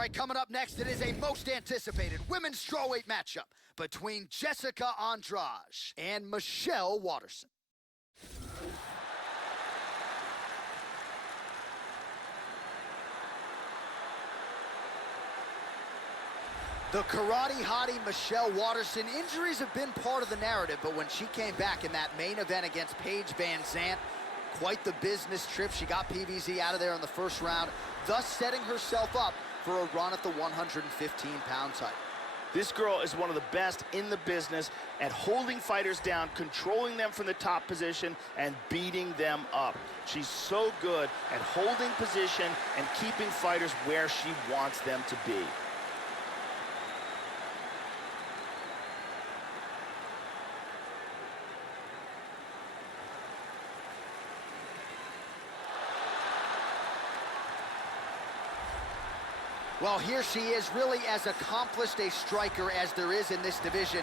right, coming up next, it is a most anticipated women's strawweight matchup between Jessica Andrade and Michelle Waterson. The karate hottie Michelle Waterson, injuries have been part of the narrative, but when she came back in that main event against Paige Van Zandt, quite the business trip. She got PVZ out of there in the first round, thus setting herself up for a run at the 115-pound title. This girl is one of the best in the business at holding fighters down, controlling them from the top position, and beating them up. She's so good at holding position and keeping fighters where she wants them to be. Well, here she is, really as accomplished a striker as there is in this division.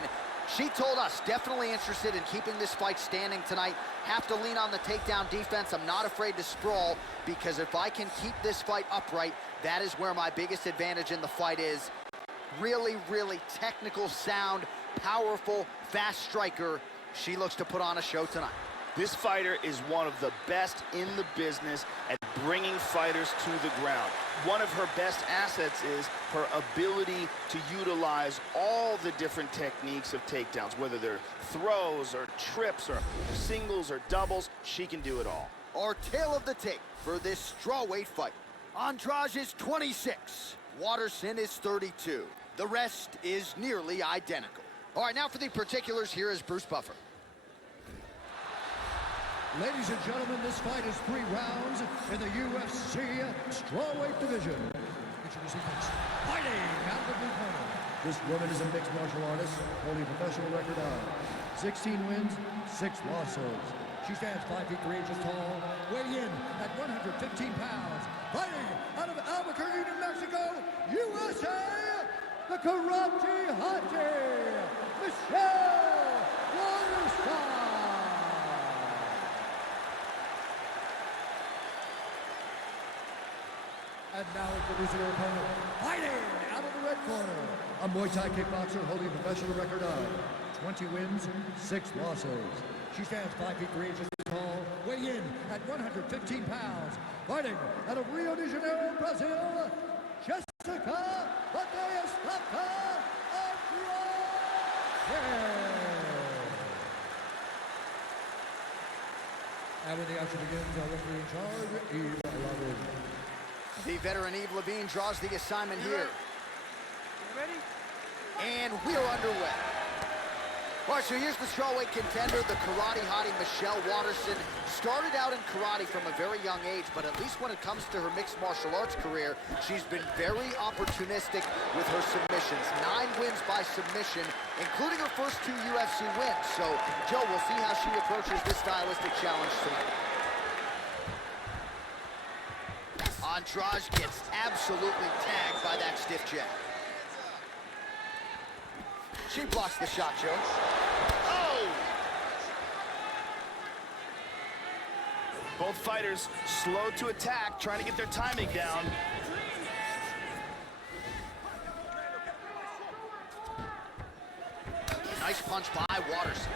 She told us, definitely interested in keeping this fight standing tonight. Have to lean on the takedown defense. I'm not afraid to sprawl, because if I can keep this fight upright, that is where my biggest advantage in the fight is. Really, really technical, sound, powerful, fast striker. She looks to put on a show tonight. This fighter is one of the best in the business at bringing fighters to the ground. One of her best assets is her ability to utilize all the different techniques of takedowns, whether they're throws or trips or singles or doubles. She can do it all. Our tale of the tape for this strawweight fight. Andrade is 26. Waterson is 32. The rest is nearly identical. All right, now for the particulars, here is Bruce Buffer. Ladies and gentlemen, this fight is 3 rounds in the UFC strawweight division. Introducing first, fighting out of the blue corner. This woman is a mixed martial artist, holding a professional record of 16 wins, 6 losses. She stands 5 feet 3 inches tall, weighing in at 115 pounds. Fighting out of Albuquerque, New Mexico, USA, the karate hottie, Michelle Waterson. And now introducing her opponent, fighting out of the red corner, a Muay Thai kickboxer holding a professional record of 20 wins, 6 losses. She stands 5 feet 3 inches tall, weighing in at 115 pounds. Fighting out of Rio de Janeiro, Brazil, Jessica Andrade. And when the action begins, our referee in charge, Eve Lavin. The veteran Eve Levine draws the assignment here. You ready? And we are underway. All right, so here's the strawweight contender, the karate hottie Michelle Waterson. Started out in karate from a very young age, but at least when it comes to her mixed martial arts career, she's been very opportunistic with her submissions. 9 wins by submission, including her first 2 UFC wins. So, Joe, we'll see how she approaches this stylistic challenge tonight. Andrade gets absolutely tagged by that stiff jab. She blocks the shot, Joe. Oh! Both fighters slow to attack, trying to get their timing down. Nice punch by Waterson.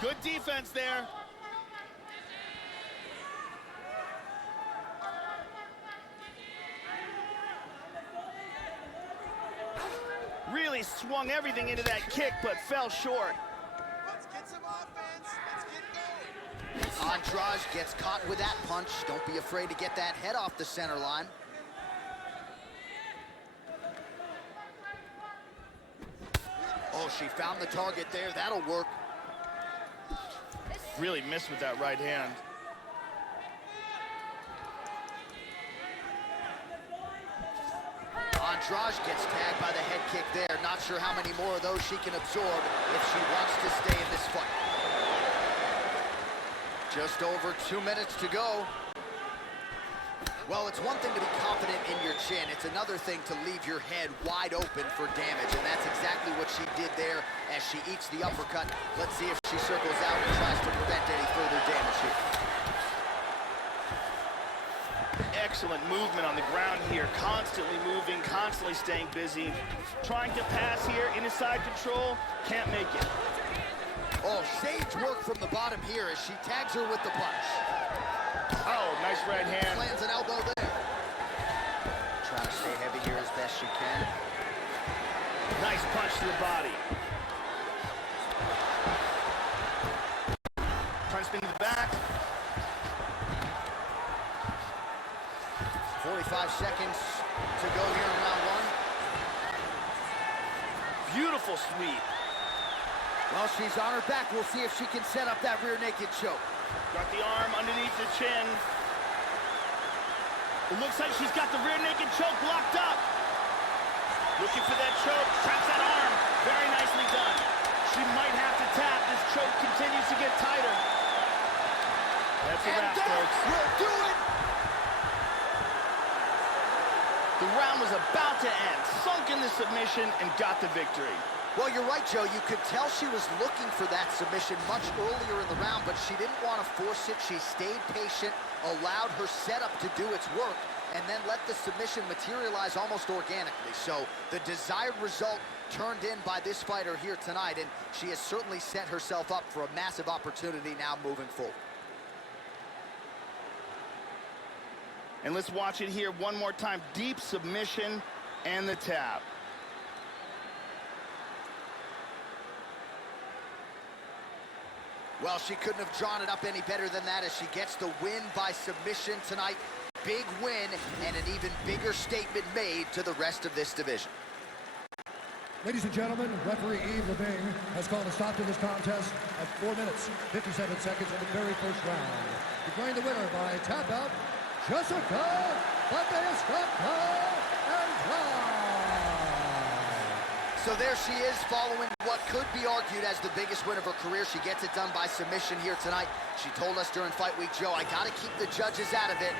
Good defense there. Really swung everything into that kick, but fell short. Let's get some offense. Let's get going. Andrade gets caught with that punch. Don't be afraid to get that head off the center line. Oh, she found the target there. That'll work. Really missed with that right hand. Andrade gets tagged by the head kick there. Not sure how many more of those she can absorb if she wants to stay in this fight. Just over 2 minutes to go. Well, it's one thing to be confident in your chin. It's another thing to leave your head wide open for damage, and that's exactly what she did there as she eats the uppercut. Let's see if she circles out and tries to prevent any further damage here. Excellent movement on the ground here, constantly moving, constantly staying busy. Trying to pass here, inside control, can't make it. Oh, sage work from the bottom here as she tags her with the punch. Oh, nice right hand. Lands an elbow there. Trying to stay heavy here as best she can. Nice punch to the body. Trying to spin to the back. 45 seconds to go here in round one. Beautiful sweep. Well, she's on her back. We'll see if she can set up that rear naked choke. Got the arm underneath the chin. It looks like she's got the rear naked choke locked up. Looking for that choke. Traps that arm. Very nicely done. She might have to tap. This choke continues to get tighter. That's a wrap, folks. Will do it. The round was about to end. Sunk in the submission and got the victory. Well, you're right, Joe. You could tell she was looking for that submission much earlier in the round, but she didn't want to force it. She stayed patient, allowed her setup to do its work, and then let the submission materialize almost organically. So the desired result turned in by this fighter here tonight, and she has certainly set herself up for a massive opportunity now moving forward. And let's watch it here one more time. Deep submission and the tap. Well, she couldn't have drawn it up any better than that as she gets the win by submission tonight. Big win and an even bigger statement made to the rest of this division. Ladies and gentlemen, referee Yves Levine has called a stop to this contest at 4 minutes, 57 seconds of the very first round. Declaring the winner by tap out, Jessica Andrade. So there she is, following what could be argued as the biggest win of her career. She gets it done by submission here tonight. She told us during Fight Week, Joe, I got to keep the judges out of it.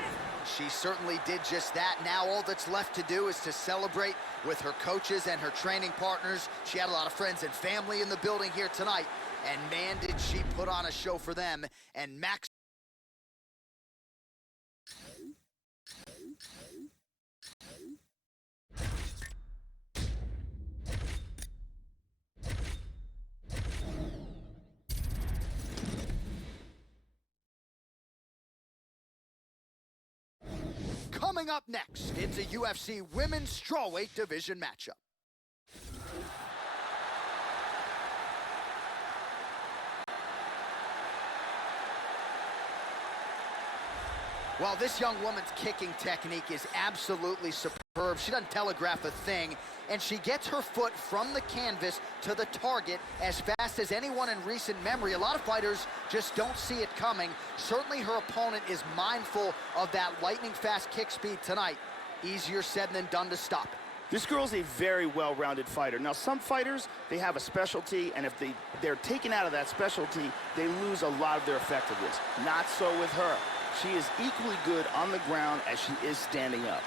She certainly did just that. Now all that's left to do is to celebrate with her coaches and her training partners. She had a lot of friends and family in the building here tonight. And man, did she put on a show for them. And Max... Coming up next, it's a UFC Women's Strawweight Division matchup. Well, this young woman's kicking technique is absolutely superb. She doesn't telegraph a thing, and she gets her foot from the canvas to the target as fast as anyone in recent memory. A lot of fighters just don't see it coming. Certainly her opponent is mindful of that lightning-fast kick speed tonight. Easier said than done to stop it. This girl's a very well-rounded fighter. Now, some fighters, they have a specialty, and if they're taken out of that specialty, they lose a lot of their effectiveness. Not so with her. She is equally good on the ground as she is standing up.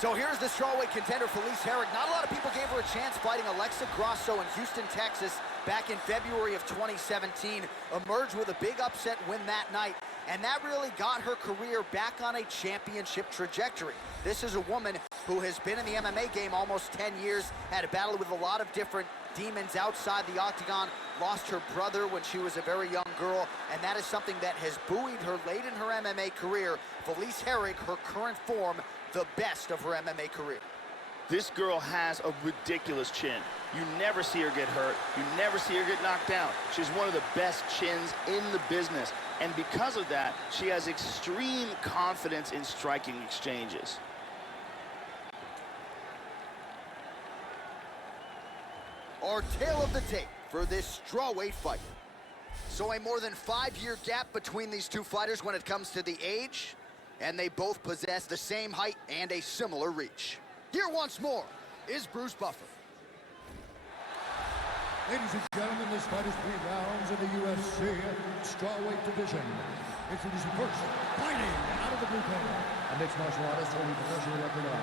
So here's the strawweight contender, Felice Herrig. Not a lot of people gave her a chance fighting Alexa Grasso in Houston, Texas, back in February of 2017. Emerged with a big upset win that night, and that really got her career back on a championship trajectory. This is a woman who has been in the MMA game almost 10 years, had a battle with a lot of different demons outside the octagon, lost her brother when she was a very young girl, and that is something that has buoyed her late in her MMA career. Felice Herrig, her current form, the best of her MMA career. This girl has a ridiculous chin. You never see her get hurt. You never see her get knocked down. She's one of the best chins in the business. And because of that, she has extreme confidence in striking exchanges. Our tale of the tape for this strawweight fight. So a more than 5-year gap between these two fighters when it comes to the age, and they both possess the same height and a similar reach. Here once more is Bruce Buffer. Ladies and gentlemen, this fight is 3 rounds in the UFC strawweight division. Introducing first, fighting out of the blue corner, a mixed martial artist holding professional record of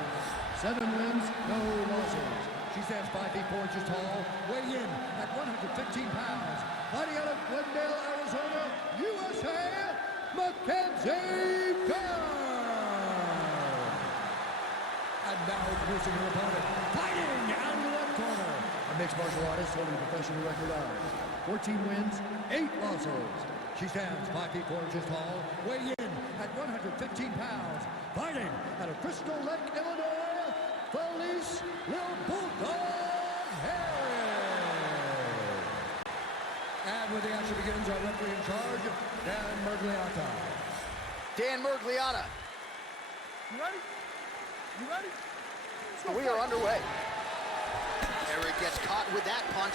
7 wins, no losses. She stands 5 feet 4 inches tall, weighing in at 115 pounds. Fighting out of Glendale, Arizona, USA, Mackenzie Dern. And now introducing her opponent, fighting out of the left corner, a mixed martial artist holding a professional record of 14 wins, 8 losses. She stands 5 feet 4 inches tall, weighing in at 115 pounds. Fighting out of Crystal Lake, Illinois, Felice Lil Bulldog Harris. And when the action begins, our referee in charge, Dan Mergliotta. Dan Mergliotta. You ready? You ready? We are underway. Eric gets caught with that punch.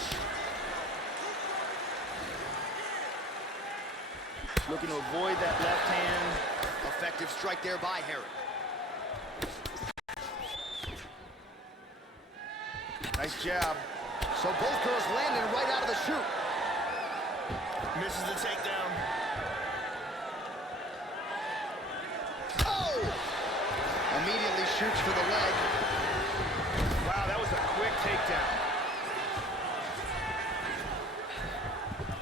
Looking to avoid that left hand. Effective strike there by Herrick. Nice jab. So both girls landing right out of the chute. Misses the takedown. Oh! Immediately shoots for the leg. Wow, that was a quick takedown.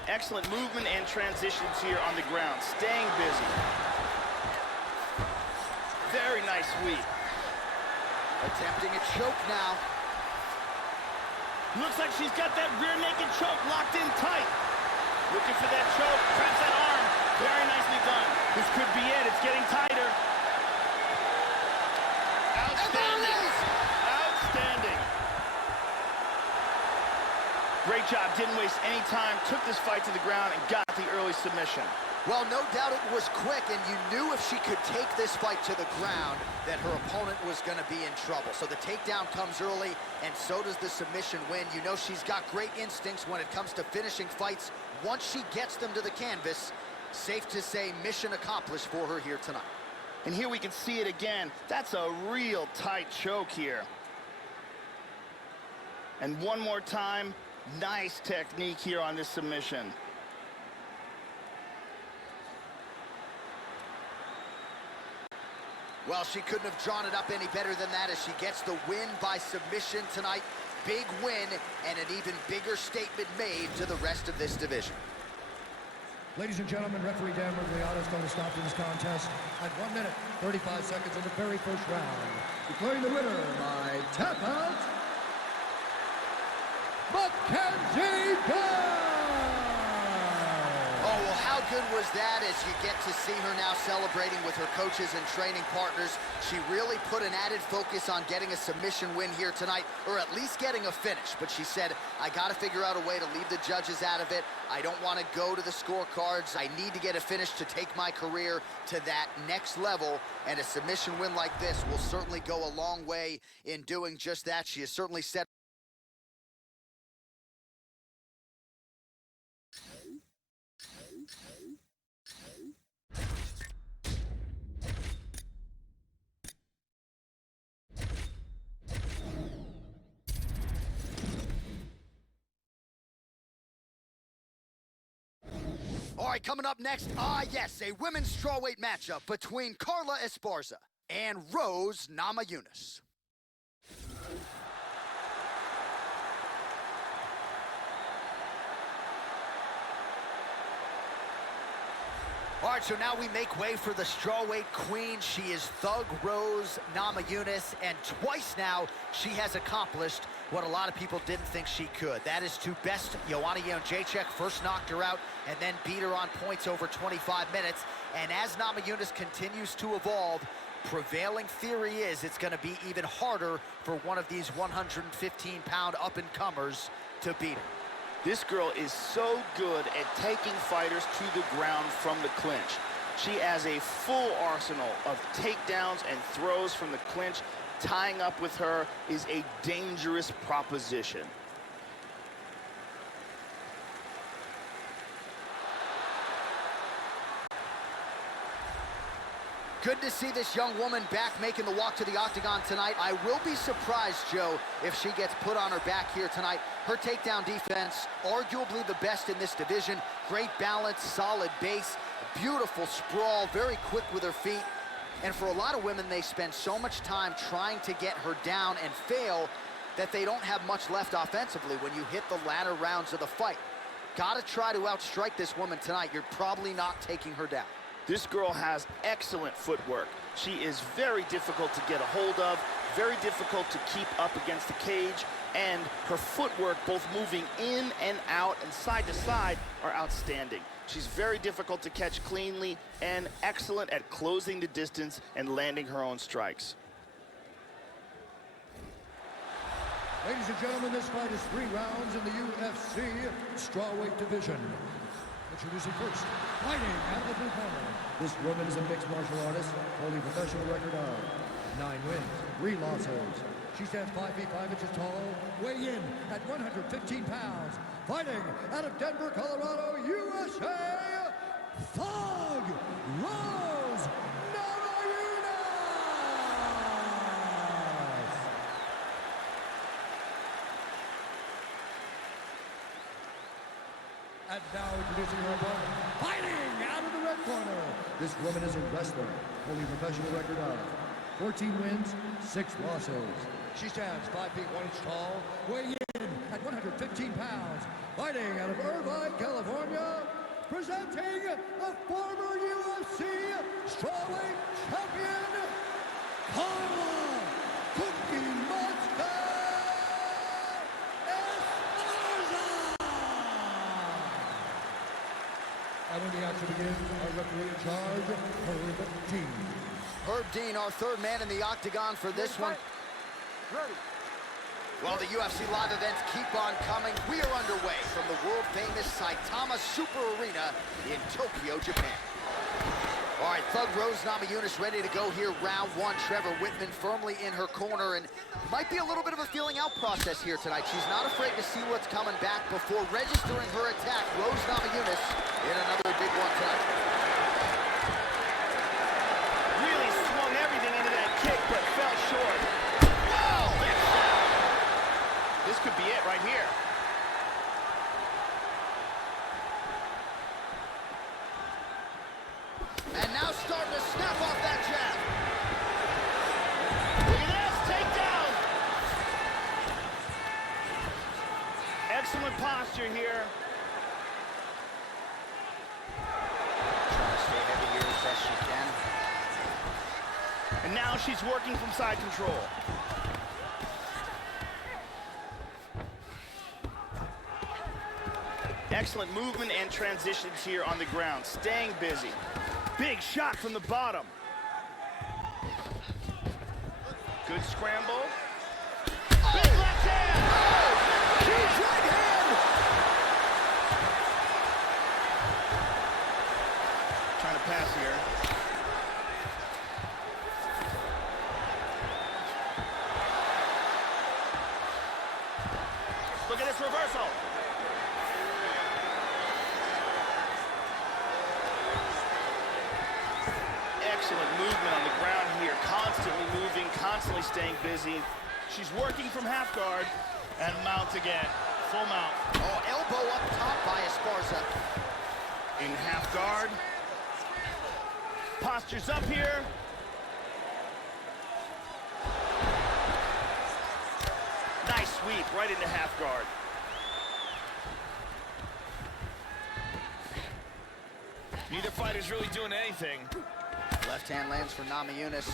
Excellent movement and transitions here on the ground. Staying busy. Very nice sweep. Attempting a choke now. Looks like she's got that rear naked choke locked in tight. Looking for that choke. Grabs that arm. Very nicely done. This could be it. It's getting tighter. Outstanding. Outstanding. Great job. Didn't waste any time. Took this fight to the ground and got the early submission. Well, no doubt it was quick, and you knew if she could take this fight to the ground that her opponent was going to be in trouble. So the takedown comes early, and so does the submission win. You know she's got great instincts when it comes to finishing fights. Once she gets them to the canvas, safe to say mission accomplished for her here tonight. And here we can see it again. That's a real tight choke here. And one more time, nice technique here on this submission. Well, she couldn't have drawn it up any better than that as she gets the win by submission tonight. Big win and an even bigger statement made to the rest of this division. Ladies and gentlemen, referee Dan Mergliotta is going to stop to this contest at 1 minute, 35 seconds of the very first round. Declaring the winner by tap out, Mackenzie Dern! Oh, well, how good was that as you get to see her now celebrating with her coaches and training partners. She really put an added focus on getting a submission win here tonight, or at least getting a finish. But she said, I got to figure out a way to leave the judges out of it. I don't want to go to the scorecards. I need to get a finish to take my career to that next level. And a submission win like this will certainly go a long way in doing just that. She has certainly said. All right, coming up next, yes, a women's strawweight matchup between Carla Esparza and Rose Namajunas. All right, so now we make way for the strawweight queen. She is Thug Rose Namajunas, and twice now she has accomplished what a lot of people didn't think she could. That is to best Joanna Jędrzejczyk. First knocked her out and then beat her on points over 25 minutes. And as Namajunas continues to evolve, prevailing theory is it's going to be even harder for one of these 115-pound up-and-comers to beat her. This girl is so good at taking fighters to the ground from the clinch. She has a full arsenal of takedowns and throws from the clinch. Tying up with her is a dangerous proposition. Good to see this young woman back making the walk to the octagon tonight. I will be surprised, Joe, if she gets put on her back here tonight. Her takedown defense, arguably the best in this division. Great balance, solid base, beautiful sprawl, very quick with her feet. And for a lot of women, they spend so much time trying to get her down and fail that they don't have much left offensively when you hit the latter rounds of the fight. Gotta try to outstrike this woman tonight. You're probably not taking her down. This girl has excellent footwork. She is very difficult to get a hold of, very difficult to keep up against the cage, and her footwork, both moving in and out and side to side, are outstanding. She's very difficult to catch cleanly and excellent at closing the distance and landing her own strikes. Ladies and gentlemen, this fight is 3 rounds in the UFC strawweight division. Introducing first, fighting out of the blue corner. This woman is a mixed martial artist, holding a professional record of 9 wins, 3 losses. She stands 5 feet 5 inches tall, weigh in at 115 pounds. Fighting out of Denver, Colorado, USA, Thug Rose Namajunas! And now introducing her opponent, fighting out of the red corner. This woman is a wrestler, holding a professional record of 14 wins, 6 losses. She stands 5 feet 1 inch tall, weigh in at 115 pounds. Fighting out of Irvine, California, presenting the former UFC strawweight champion, Carla Cookie Monster! And when the action begins, our referee in charge, Herb Dean. Herb Dean, our third man in the octagon for this one. Ready. Well, the UFC live events keep on coming. We are underway from the world-famous Saitama Super Arena in Tokyo, Japan. All right, Thug Rose Namajunas ready to go here, round 1. Trevor Whitman firmly in her corner, and might be a little bit of a feeling out process here tonight. She's not afraid to see what's coming back before registering her attack. Rose Namajunas in another big one tonight. Really swung everything into that kick, but fell short. Wow! This could be it right here. And now starting to snap off that jab. Look at this, takedown! Excellent posture here. Trying to stay heavy here as best she can. And now she's working from side control. Excellent movement and transitions here on the ground, staying busy. Big shot from the bottom. Good scramble. Big left hand! Huge right hand! Trying to pass here. Look at this reversal. Excellent movement on the ground here, constantly moving, constantly staying busy. She's working from half guard and mount again, full mount. Oh, elbow up top by Esparza. In half guard. Posture's up here. Nice sweep right into half guard. Neither fighter's really doing anything. Left hand lands for Namajunas.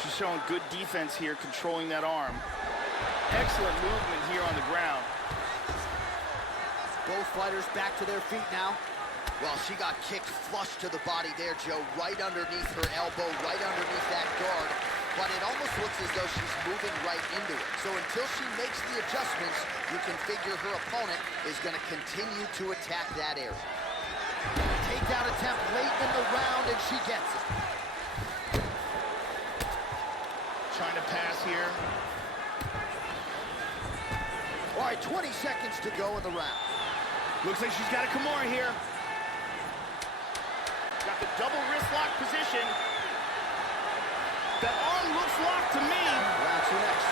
She's showing good defense here, controlling that arm. Excellent movement here on the ground. Both fighters back to their feet now. Well, she got kicked flush to the body there, Joe, right underneath her elbow, right underneath that guard. But it almost looks as though she's moving right into it. So until she makes the adjustments, you can figure her opponent is going to continue to attack that area. Takedown attempt late in the round, and she gets it. Trying to pass here. All right, 20 seconds to go in the round. Looks like she's got a Kimura here. Got The double wrist lock position. That arm looks locked to me. Round two next.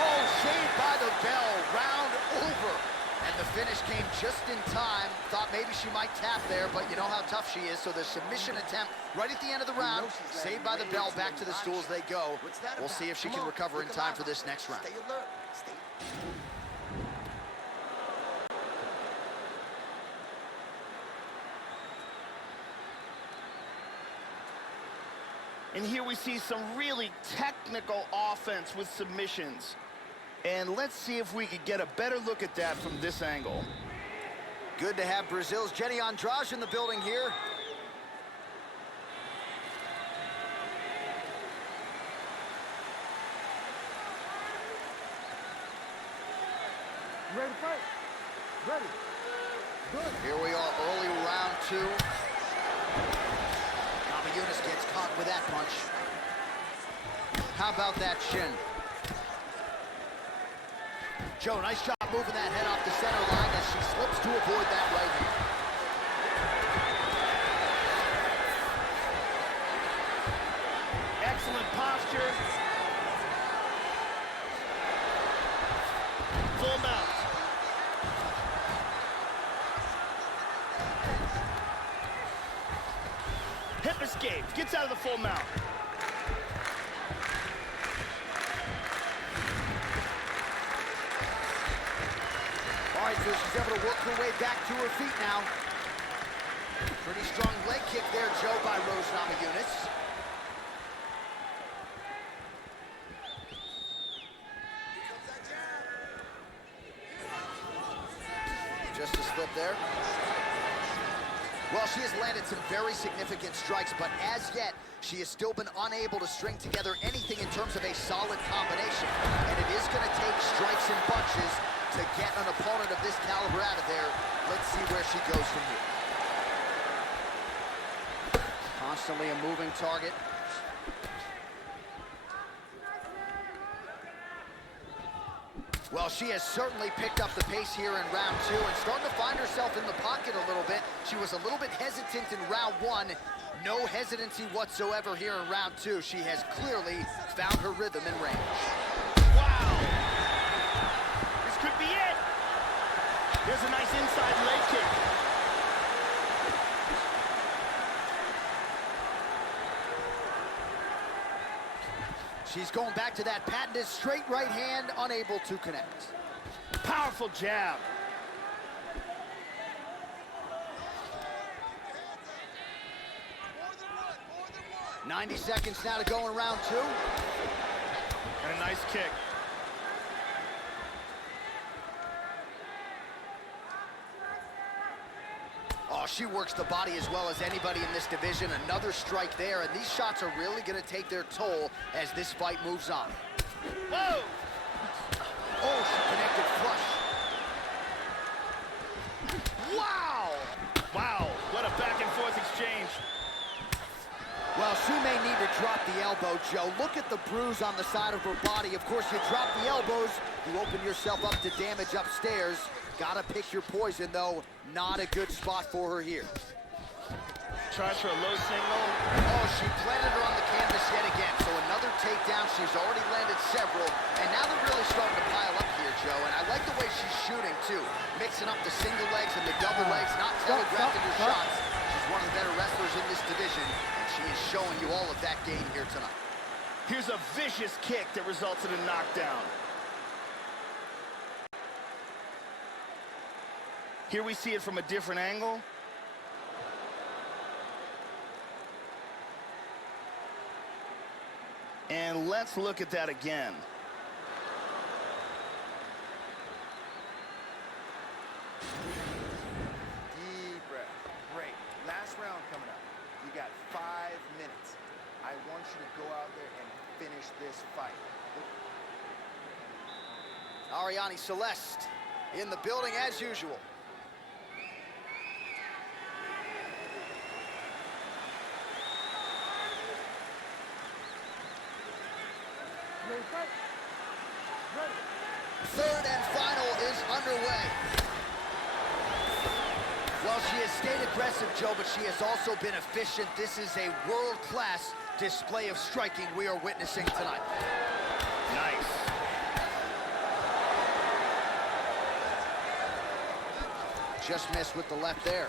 Oh, saved by the bell. Round over. And the finish came just in time. Thought maybe she might tap there, but you know how tough she is. So the submission attempt right at the end of the round. Saved by the bell. Back to the stools they go. We'll see if she can recover in time for this next round. Stay alert. Stay. And here we see some really technical offense with submissions. And let's see if we could get a better look at that from this angle. Good to have Brazil's Jenny Andrade in the building here. Ready to fight? Ready. Good. Here we are, early round two. Yunus gets caught with that punch. How about that shin? Joe, nice job moving that head off the center line as she slips to avoid that right hand. Excellent posture. Full mount. Hip escape, gets out of the full mount. All right, so she's able to work her way back to her feet now. Pretty strong leg kick there, Joe, by Rose Namajunas. Just a slip there. Well, she has landed some very significant strikes, but as yet, she has still been unable to string together anything in terms of a solid combination. And it is going to take strikes in bunches to get an opponent of this caliber out of there. Let's see where she goes from here. Constantly a moving target. Well, she has certainly picked up the pace here in round two and starting to find herself in the pocket a little bit. She was a little bit hesitant in round one. No hesitancy whatsoever here in round two. She has clearly found her rhythm and range. Wow! This could be it! Here's a nice inside leg kick. She's going back to that patented straight right hand, unable to connect. Powerful jab. More than one. More than one. 90 seconds now to go in round two. And a nice kick. Oh, she works the body as well as anybody in this division. Another strike there, and these shots are really going to take their toll as this fight moves on. Whoa! Oh, she connected flush. Wow! Wow, what a back and forth exchange. Well, she may need to drop the elbow, Joe. Look at the bruise on the side of her body. Of course, you drop the elbows, you open yourself up to damage upstairs. Gotta pick your poison, though. Not a good spot for her here. Tries for a low single. Oh, she planted her on the canvas yet again. So another takedown. She's already landed several. And now they're really starting to pile up here, Joe. And I like the way she's shooting, too. Mixing up the single legs and the double legs, not telegraphing her shots. She's one of the better wrestlers in this division. And she is showing you all of that game here tonight. Here's a vicious kick that results in a knockdown. Here we see it from a different angle. And let's look at that again. Deep breath. Great. Last round coming up. You got 5 minutes. I want you to go out there and finish this fight. Ariane Celeste in the building as usual. Third and final is underway. Well, she has stayed aggressive, Joe, but she has also been efficient. This is a world-class display of striking we are witnessing tonight. Nice. Just missed with the left there.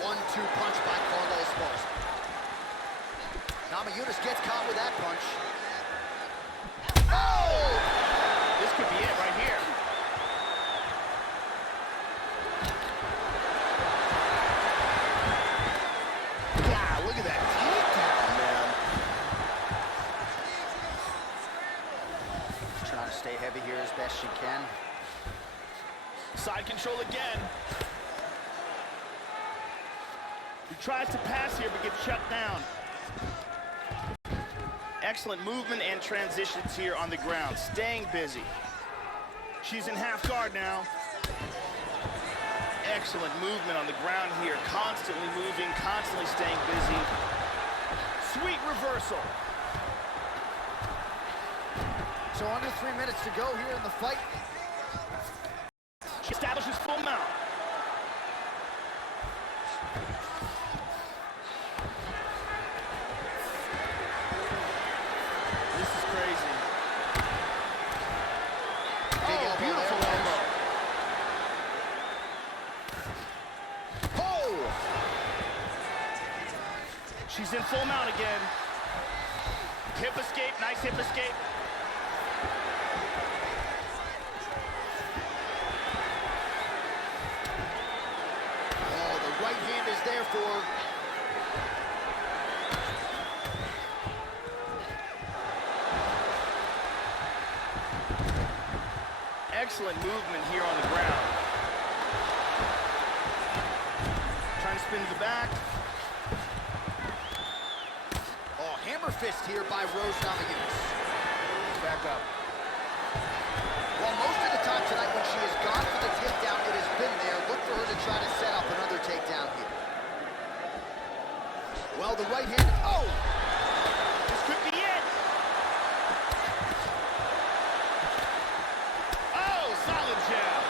1-2 punch by Carla Esparza. Namajunas gets caught with that punch. Oh! This could be it right here. Wow, look at that takedown, man. Trying to stay heavy here as best she can. Side control again. He tries to pass here, but gets shut down. Excellent movement and transitions here on the ground, staying busy. She's in half guard now. Excellent movement on the ground here, constantly moving, constantly staying busy. Sweet reversal. So under 3 minutes to go here in the fight. She establishes full mount. This is crazy. Oh, beautiful elbow. Oh! She's in full mount again. Hip escape, nice hip escape. Right hand is there for her. Excellent movement here on the ground. Trying to spin to the back. Oh, hammer fist here by Rose Namajunas. Back up. Well, most of the time tonight when she has gone for the takedown, it has been there. Look for her to try to set up another takedown here. Well, the right hand, oh! This could be it. Oh, solid jab.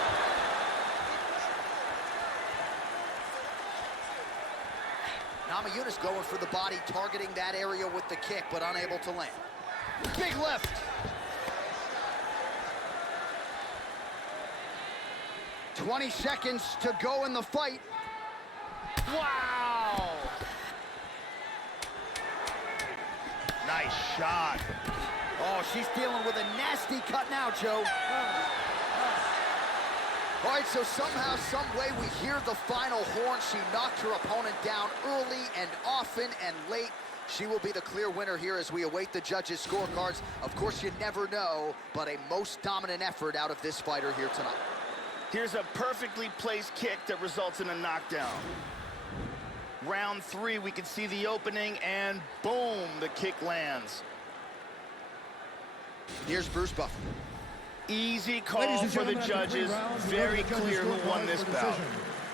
Namajunas going for the body, targeting that area with the kick, but unable to land. Big left. "20 seconds to go in the fight." Wow. Nice shot. Oh, she's dealing with a nasty cut now, Joe. All right, so somehow, some way, we hear the final horn. She knocked her opponent down early and often and late. She will be the clear winner here as we await the judges' scorecards. Of course, you never know, but a most dominant effort out of this fighter here tonight. Here's a perfectly placed kick that results in a knockdown. Round 3, we can see the opening, and boom, the kick lands. Here's Bruce Buffer. Easy call for the judges. Very clear who won this bout.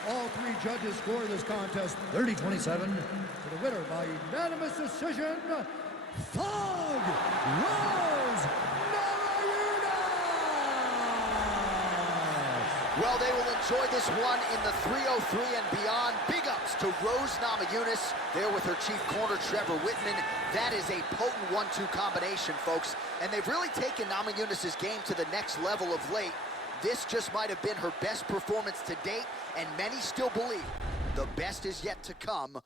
All 3 judges score this contest 30-27. For the winner by unanimous decision, Thug Rose Namajunas! Well, they will enjoy this one in the 303 and beyond. Big ups to Rose Namajunas there with her chief corner, Trevor Whitman. That is a potent 1-2 combination, folks. And they've really taken Namajunas' game to the next level of late. This just might have been her best performance to date, and many still believe the best is yet to come